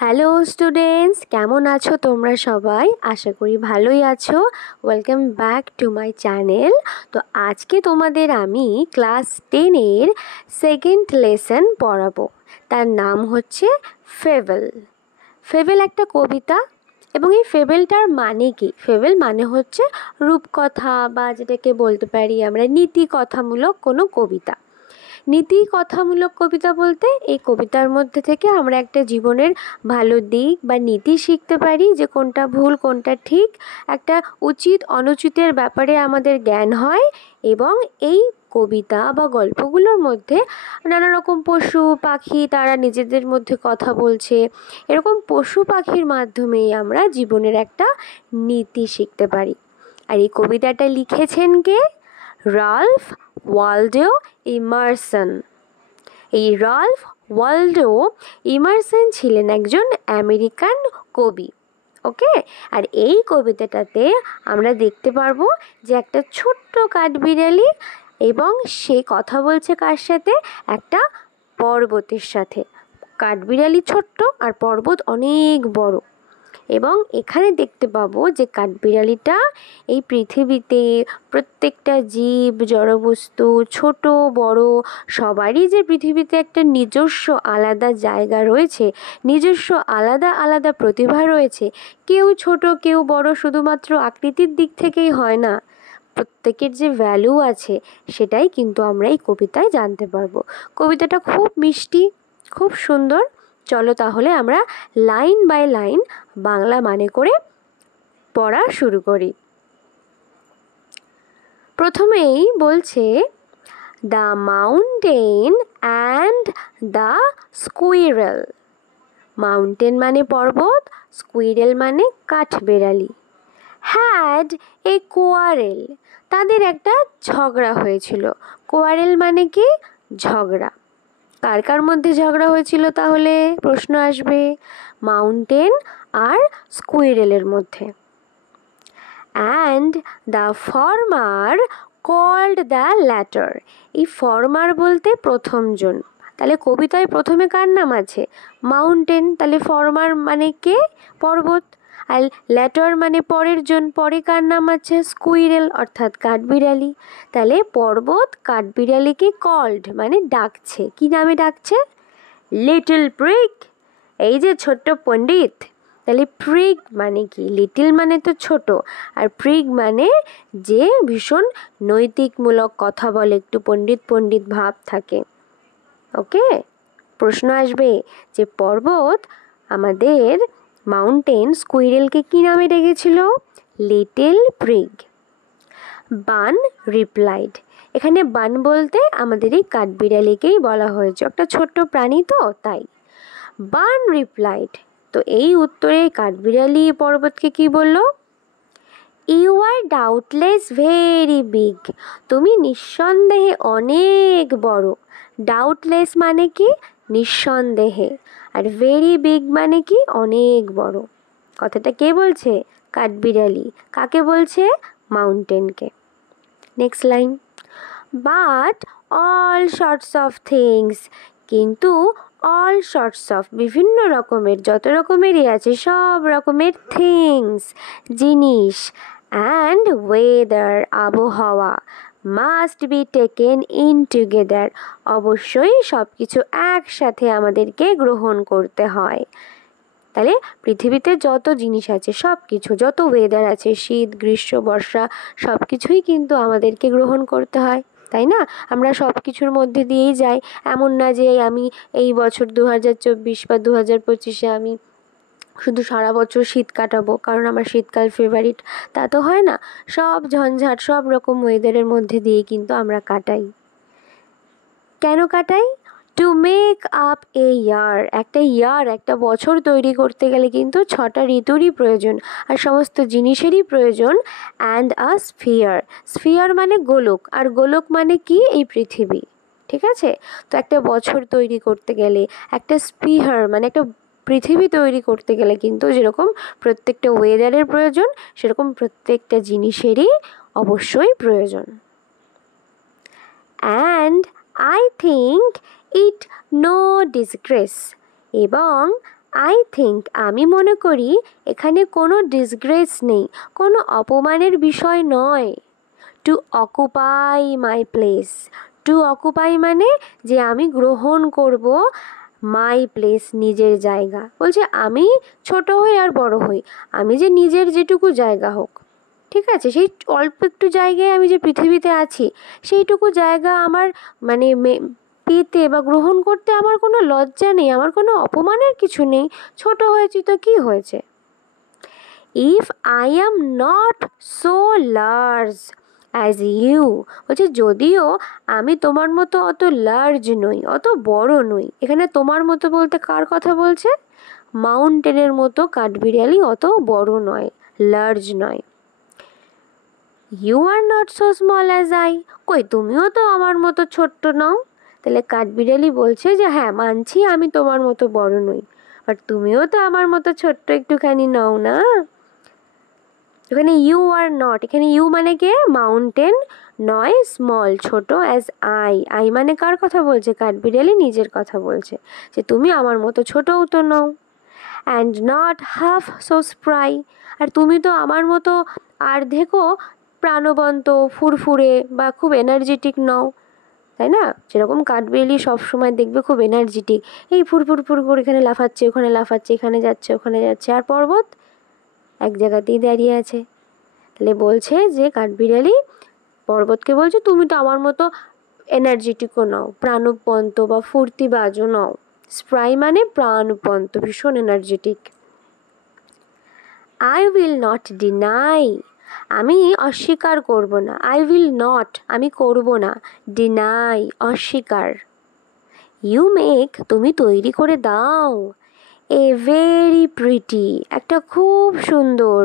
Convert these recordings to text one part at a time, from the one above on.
Hello students, কেমন আছো তোমরা সবাই? আশা করি ভালোই আছো। Welcome back to my channel. তো আজকে তোমাদের আমি ক্লাস 10-এর সেকেন্ড লেসন পড়াবো। তার নাম হচ্ছে ফেবল। ফেবল একটা কবিতা, এবং এই ফেবলটার মানে কি? ফেবল মানে হচ্ছে রূপকথা, বা যেটাকে বলতে পারি আমরা নীতি কথামূলক কোনো কবিতা। নীতি কথামূলক কবিতা বলতে এই কবিতার মধ্যে থেকে আমরা একটা জীবনের ভালো দিক বা নীতি শিখতে পারি, যে কোনটা ভুল কোনটা ঠিক, একটা উচিত অনুচিতের ব্যাপারে আমাদের জ্ঞান হয়। এবং এই কবিতা বা গল্পগুলোর মধ্যে নানা রকম পশু পাখি তারা নিজেদের মধ্যে কথা বলছে, এরকম পশু পাখির মাধ্যমেই আমরা জীবনের একটা নীতি শিখতে পারি। আর এই কবিতাটা লিখেছেন কে? Ralph Waldo Emerson. এই রাল্ফ ওয়ালডো ইমারসন ছিলেন একজন আমেরিকান কবি। ওকে, আর এই কবিতাটাতে আমরা দেখতে পারবো যে একটা ছোট্ট কাঠবিড়ালি, এবং সে কথা বলছে কার সাথে? একটা পর্বতের সাথে। কাঠবিড়ালি ছোট্ট আর পর্বত অনেক বড়। এবং এখানে দেখতে পাবো যে কাঠবিড়ালিটা এই পৃথিবীতে প্রত্যেকটা জীব জড়বস্তু ছোট বড় সবারই যে পৃথিবীতে একটা নিজস্ব আলাদা জায়গা রয়েছে, নিজস্ব আলাদা আলাদা প্রতিভা রয়েছে। কেউ ছোট কেউ বড় শুধুমাত্র আকৃতির দিক থেকেই হয় না, প্রত্যেকের যে ভ্যালু আছে সেটাই কিন্তু আমরা এই কবিতায় জানতে পারবো। কবিতাটা খুব মিষ্টি, খুব সুন্দর। চলো তাহলে আমরা লাইন বাই লাইন বাংলা মানে করে পড়া শুরু করি। প্রথমেই বলছে, the mountain and the squirrel. Mountain মানে পর্বত, স্কুইরেল মানে কাঠবিড়ালি। হ্যাড এ কোয়ারেল, তাদের একটা ঝগড়া হয়েছিল। কোয়ারেল মানে কি? ঝগড়া। কার কার মধ্যে ঝগড়া হয়েছিল তাহলে? প্রশ্ন আসবে মাউন্টেন আর স্কুইরেলের মধ্যে। And the former called the latter. এই ফর্মার বলতে প্রথমজন। তাহলে কবিতায় প্রথমে কার নাম আছে? মাউন্টেন। তাহলে ফর্মার মানে কে? পর্বত। আর ল্যাটার মানে পরের জন, পরে কার নাম আছে? স্কুইরেল অর্থাৎ কাঠবিড়ালি। তাহলে পর্বত কাঠবিড়ালিকে কল্ড মানে ডাকছে। কি নামে ডাকছে? Little prig. এই যে ছোট্ট পণ্ডিত। তাহলে প্রিগ মানে কি? লিটল মানে তো ছোট, আর প্রিগ মানে যে ভীষণ নৈতিকমূলক কথা বলে, একটু পণ্ডিত পণ্ডিত ভাব থাকে। ওকে, প্রশ্ন আসবে যে পর্বত আমাদের মাউন্টেন স্কুইরেলকে কি নামে ডেকেছিল? Little prig. Bun replied. এখানে বান বলতে আমাদের এই কাঠবিড়ালিকেই বলা হয়েছে, একটা ছোট্ট প্রাণী তো তাই। বান রিপ্লাইড, তো এই উত্তরে কাঠবিড়ালি পর্বতকে কি বলল? You are doubtless very big. তুমি নিঃসন্দেহে অনেক বড়। ডাউটলেস মানে কি? নিঃসন্দেহে। আর ভেরি বিগ মানে কি? অনেক বড়। কথাটা কে বলছে? কাঠবিড়ালি। কাকে বলছে? মাউন্টেনকে। Next line, but all sorts of things, কিন্তু অল সর্টস অফ বিভিন্ন রকমের, যত রকমেরই আছে সব রকমের থিংস জিনিস, অ্যান্ড ওয়েদার আবহাওয়া, must be taken in together, অবশ্যই সব কিছু একসাথে আমাদেরকে গ্রহণ করতে হয়। তাহলে পৃথিবীতে যত জিনিস আছে সব কিছু, যত ওয়েদার আছে শীত গ্রীষ্ম বর্ষা সব কিছুই কিন্তু আমাদেরকে গ্রহণ করতে হয়, তাই না? আমরা সব কিছুর মধ্যে দিয়েই যাই। এমন না যে আমি এই বছর 2024 বা 2025-এ আমি শুধু সারা বছর শীত কাটাবো কারণ আমার শীতকাল ফেভারিট, তা তো হয় না। সব ঝঞ্ঝাট সব রকম ওয়েদারের মধ্যে দিয়ে কিন্তু আমরা কাটাই। কেন কাটাই? টু মেক আপ এ ইয়ার, একটা বছর তৈরি করতে গেলে কিন্তু 6টা ঋতুরই প্রয়োজন, আর সমস্ত জিনিসেরই প্রয়োজন। অ্যান্ড আ স্ফিয়ার, স্ফিয়ার মানে গোলক, আর গোলক মানে কি? এই পৃথিবী। ঠিক আছে, তো একটা বছর তৈরি করতে গেলে, একটা স্ফিয়ার মানে একটা পৃথিবী তৈরি করতে গেলে কিন্তু যেরকম প্রত্যেকটা ওয়েদারের প্রয়োজন, সেরকম প্রত্যেকটা জিনিসেরই অবশ্যই প্রয়োজন। And I think it no disgrace, এবং আই থিঙ্ক আমি মনে করি এখানে কোনো ডিসগ্রেস নেই, কোনো অপমানের বিষয় নয়। To occupy my place, to occupy মানে যে আমি গ্রহণ করব মাই প্লেস নিজের জায়গা। বলছে আমি ছোট হই আর বড় হই, আমি যে নিজের যেটুকু জায়গা হোক, ঠিক আছে, সেই অল্প একটু জায়গায় আমি যে পৃথিবীতে আছি সেইটুকু জায়গা আমার মানে পেতে বা গ্রহণ করতে আমার কোনো লজ্জা নেই, আমার কোনো অপমানের কিছু নেই। ছোট হয়েছি তো কি হয়েছে? If I am not so large as you, বলছে যদিও আমি তোমার মতো অত লার্জ নই, অত বড় নই। এখানে তোমার মতো বলতে কার কথা বলছে? মাউন্টেনের মতো কাঠবিড়ালি অত বড় নয়, লার্জ নয়। You are not so small as I, কই তুমিও তো আমার মতো ছোট্ট নও। তাহলে কাঠবিড়ালি বলছে যে হ্যাঁ মানছি আমি তোমার মতো বড় নই, আর তুমিও তো আমার মতো ছোট্ট একটুখানি নও না। এখানে ইউ আর নট, এখানে ইউ মানে কে? মাউন্টেন, নয় স্মল ছোট, অ্যাজ আই, আই মানে কার কথা বলছে? কাঠবিড়ালি নিজের কথা বলছে যে তুমি আমার মতো ছোটও তো নও। And not half so spry, আর তুমি তো আমার মতো অর্ধেকও প্রাণবন্ত, ফুরফুরে বা খুব এনার্জেটিক নও, তাই না? যেরকম কাঠবিড়ালি সবসময় দেখবে খুব এনার্জেটিক, এই ফুরফুর ফুরফুর, এখানে লাফাচ্ছে ওখানে লাফাচ্ছে, এখানে যাচ্ছে ওখানে যাচ্ছে, আর পর্বত এক জায়গাতেই দাঁড়িয়ে আছে। তাহলে বলছে যে কাঠবিড়ালি পর্বতকে বলছে তুমি তো আমার মতো এনার্জেটিকও নও, প্রাণবন্ত বা ফুর্তিবাজও নও। স্প্রাই মানে প্রাণবন্ত, ভীষণ energetic. I will not deny, আমি অস্বীকার করব না। আই উইল নট আমি করব না, ডিনাই অস্বীকার। ইউ মেক তুমি তৈরি করে দাও, এ ভেরি প্রিটি একটা খুব সুন্দর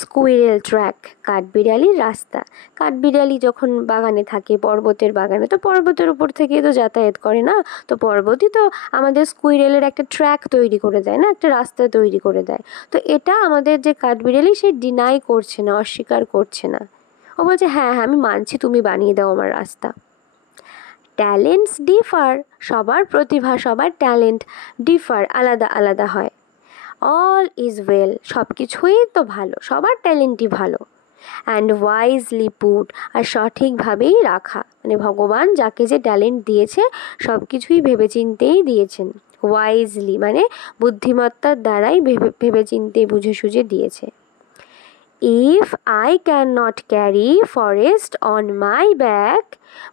স্কুইরেল ট্র্যাক কাঠবিড়ালির রাস্তা। কাঠবিড়ালি যখন বাগানে থাকে, পর্বতের বাগানে, তো পর্বতের উপর থেকে তো যাতায়াত করে না, তো পর্বতই তো আমাদের স্কুইরেলের একটা ট্র্যাক তৈরি করে দেয় না, একটা রাস্তা তৈরি করে দেয়। তো এটা আমাদের যে কাঠবিড়ালি সে ডিনাই করছে না, অস্বীকার করছে না। ও বলছে হ্যাঁ হ্যাঁ আমি মানছি তুমি বানিয়ে দাও আমার রাস্তা। ট্যালেন্টস ডিফার, সবার প্রতিভা সবার ট্যালেন্ট ডিফার আলাদা আলাদা হয়। অল ইজ ওয়েল, সব কিছুই তো ভালো, সবার ট্যালেন্টই ভালো। অ্যান্ড ওয়াইজলি পুট, আর সঠিকভাবেই রাখা, মানে ভগবান যাকে যে ট্যালেন্ট দিয়েছে সব কিছুই ভেবেচিন্তেই দিয়েছেন। ওয়াইজলি মানে বুদ্ধিমত্তার দ্বারাই ভেবেচিন্তে বুঝে সুঝে দিয়েছে। If I can not carry forest on my back,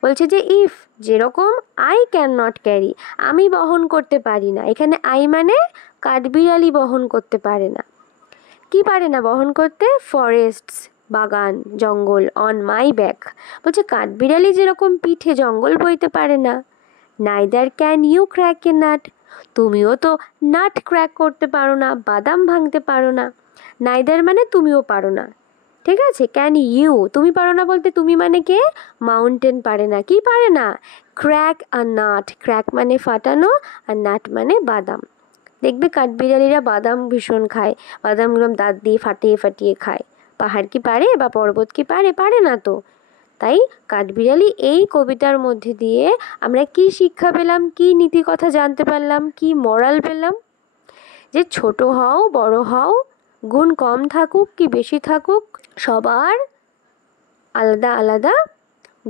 বলছে যে ইফ যেরকম আই ক্যান নট ক্যারি আমি বহন করতে পারি না, এখানে আই মানে কাঠবিড়ালি বহন করতে পারে না। কি পারে না বহন করতে? ফরেস্টস বাগান জঙ্গল, অন মাই ব্যাক বলছে কাঠবিড়ালি যেরকম পিঠে জঙ্গল বইতে পারে না। Neither can you crack a nut, তুমিও তো নাট ক্র্যাক করতে পারো না, বাদাম ভাঙতে পারো না। নাইদার মানে তুমিও পারো না, ঠিক আছে। ক্যান ইউ তুমি পারো না বলতে তুমি মানে কে? মাউন্টেন পারে না, কি পারে না? ক্র্যাক আ নাট, ক্র্যাক মানে ফাটানো আর নাট মানে বাদাম। দেখবে কাঠবিড়ালিরা বাদাম ভীষণ খায়, বাদামগুলো দাঁত দিয়ে ফাটিয়ে ফাটিয়ে খায়। পাহাড় কি পারে বা পর্বত কি পারে? পারে না তো। তাই কাঠবিড়ালি এই কবিতার মধ্যে দিয়ে আমরা কি শিক্ষা পেলাম, কি নীতি কথা জানতে পারলাম, কি মরাল পেলাম? যে ছোট হও বড় হও, গুণ কম থাকুক কি বেশি থাকুক, সবার আলাদা আলাদা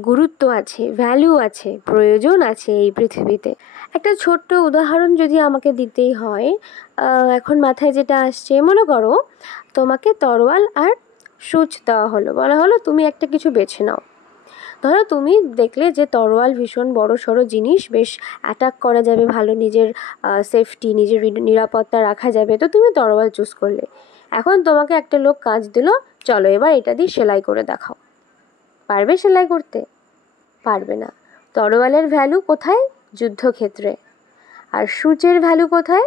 গুরুত্ব আছে, ভ্যালু আছে, প্রয়োজন আছে এই পৃথিবীতে। একটা ছোট্ট উদাহরণ যদি আমাকে দিতেই হয়, এখন মাথায় যেটা আসছে, মনে করো তোমাকে তরোয়াল আর সূচ দেওয়া হলো, বলা হলো তুমি একটা কিছু বেছে নাও। ধরো তুমি দেখলে যে তরোয়াল ভীষণ বড় সড়ো জিনিস, বেশ অ্যাটাক করা যাবে ভালো, নিজের সেফটি নিজের নিরাপত্তা রাখা যাবে, তো তুমি তরোয়াল চুজ করলে। এখন তোমাকে একটা লোক কাজ দিল, চলো এবার এটা দিয়ে সেলাই করে দেখাও। পারবে সেলাই করতে? পারবে না। তরোয়ালের ভ্যালু কোথায়? যুদ্ধক্ষেত্রে। আর সূচের ভ্যালু কোথায়?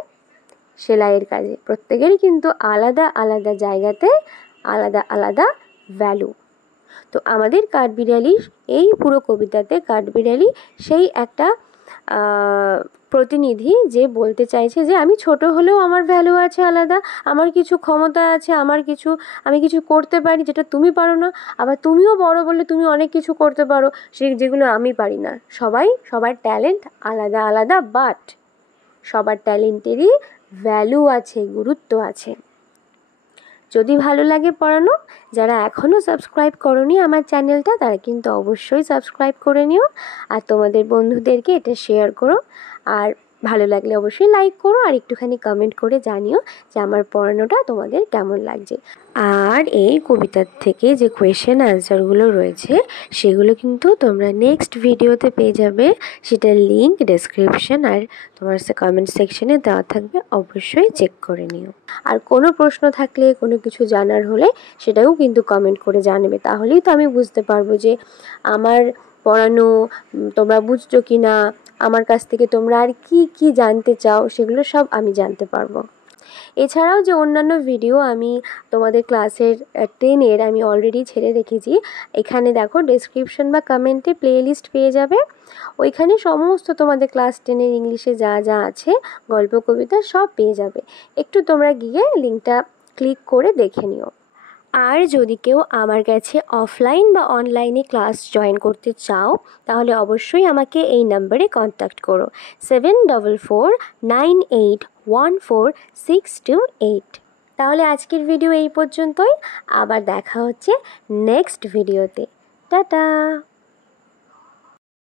সেলাইয়ের কাজে। প্রত্যেকেরই কিন্তু আলাদা আলাদা জায়গাতে আলাদা আলাদা ভ্যালু। তো আমাদের কাঠবিড়ালি এই পুরো কবিতাতে কাঠবিড়ালি সেই একটা প্রতিনিধি যে বলতে চাইছে যে আমি ছোট হলেও আমার ভ্যালু আছে আলাদা, আমার কিছু ক্ষমতা আছে, আমি কিছু করতে পারি যেটা তুমি পারো না, আবার তুমিও বড় বলে তুমি অনেক কিছু করতে পারো যেগুলো আমি পারি না। সবার ট্যালেন্ট আলাদা আলাদা, বাট সবার ট্যালেন্টেরই ভ্যালু আছে, গুরুত্ব আছে। যদি ভালো লাগে পড়ানো, যারা এখনও সাবস্ক্রাইব করোনি আমার চ্যানেলটা, তারা কিন্তু অবশ্যই সাবস্ক্রাইব করে নিও, আর তোমাদের বন্ধুদেরকে এটা শেয়ার করো। আর ভালো লাগলে অবশ্যই লাইক করো, আর একটুখানি কমেন্ট করে জানিও যে আমার পড়ানোটা তোমাদের কেমন লাগছে। আর এই কবিতার থেকে যে কোয়েশ্চেন আনসারগুলো রয়েছে সেগুলো কিন্তু তোমরা নেক্সট ভিডিওতে পেয়ে যাবে, সেটার লিঙ্ক ডেসক্রিপশন আর তোমার কমেন্ট সেকশনে দেওয়া থাকবে, অবশ্যই চেক করে নিও। আর কোনো প্রশ্ন থাকলে, কোনো কিছু জানার হলে সেটাও কিন্তু কমেন্ট করে জানাবে, তাহলেই তো আমি বুঝতে পারবো যে আমার পড়ানো তোমরা বুঝছো কি না, আমার কাছ থেকে তোমরা আর কি কি জানতে চাও সেগুলো সব আমি জানতে পারবো। এছাড়াও যে অন্যান্য ভিডিও আমি তোমাদের ক্লাসের 10-এর আমি অলরেডি ছেড়ে রেখেছি, এখানে দেখো ডেসক্রিপশন বা কমেন্টে প্লেলিস্ট পেয়ে যাবে, ওইখানে সমস্ত তোমাদের ক্লাস 10-এর ইংলিশে যা যা আছে গল্প কবিতা সব পেয়ে যাবে, একটু তোমরা গিয়ে লিঙ্কটা ক্লিক করে দেখে নিও। আর যদি কেউ আমার কাছে অফলাইন বা অনলাইনে ক্লাস জয়েন করতে চাও, তাহলে অবশ্যই আমাকে এই নাম্বারে কন্ট্যাক্ট করো, 7449814628। তাহলে আজকের ভিডিও এই পর্যন্তই, আবার দেখা হচ্ছে নেক্সট ভিডিওতে। টাটা।